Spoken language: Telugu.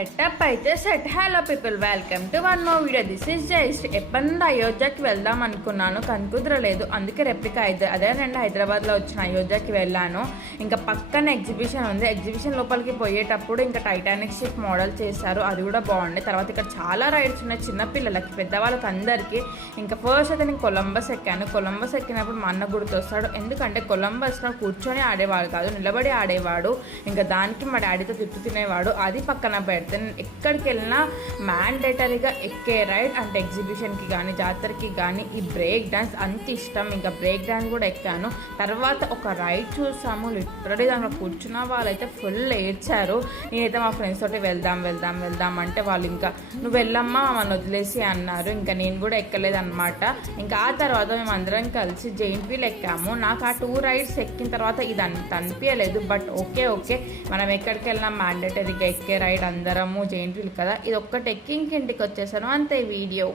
సెటప్ అయితే set. Hello people, welcome to one more video. This is just. ఎప్పటి అయోధ్యకి వెళ్దాం అనుకున్నాను, కానీ కుదరలేదు. అందుకే రెప్లికా అదే రెండు హైదరాబాద్లో వచ్చిన అయోధ్యకి వెళ్ళాను. ఇంకా పక్కన ఎగ్జిబిషన్ ఉంది. ఎగ్జిబిషన్ లోపలికి పోయేటప్పుడు ఇంకా టైటానిక్ షిప్ మోడల్ చేశారు, అది కూడా బాగుంది. తర్వాత ఇక్కడ చాలా రైడ్స్ ఉన్నాయి, చిన్నపిల్లలకి పెద్దవాళ్ళకి అందరికీ. ఇంకా ఫస్ట్ అయితే నేను కొలంబస్ ఎక్కాను. కొలంబస్ ఎక్కినప్పుడు మా అన్న గుర్తొస్తాడు, ఎందుకంటే కొలంబస్లో కూర్చొని ఆడేవాడు కాదు, నిలబడి ఆడేవాడు. ఇంకా దానికి మా డాడీతో తిట్టు తినేవాడు. అది పక్కన పెడితే ఎక్కడికి వెళ్ళినా మ్యాండేటరీగా ఎక్కే రైడ్ అంటే ఎగ్జిబిషన్కి కానీ జాతరకి కానీ ఈ బ్రేక్ డాన్స్ అంత ఇష్టం. ఇంకా బ్రేక్ డాన్స్ కూడా ఎక్కాను. తర్వాత ఒక రైడ్ చూసాము, లిటరలీ దాంట్లో కూర్చున్న వాళ్ళైతే ఫుల్ ఏడ్చారు. నేనైతే మా ఫ్రెండ్స్ తోటి వెళ్దాం అంటే వాళ్ళు ఇంకా నువ్వు వెళ్ళమ్మా మమ్మల్ని వదిలేసి అన్నారు. ఇంకా నేను కూడా ఎక్కలేదన్నమాట. ఇంకా ఆ తర్వాత మేము అందరం కలిసి జైంట్ వీల్ ఎక్కాము. నాకు ఆ 2 రైడ్స్ ఎక్కిన తర్వాత ఇది అంత అనిపించలేదు, బట్ ఓకే మనం ఎక్కడికి వెళ్ళినా మ్యాండేటరీగా ఎక్కే రైడ్ అందరము జైంట్ వీల్ కదా. ఇది ఒక్కటి ఎక్కి ఇంటికి వచ్చేసాను, అంతే వీడియో.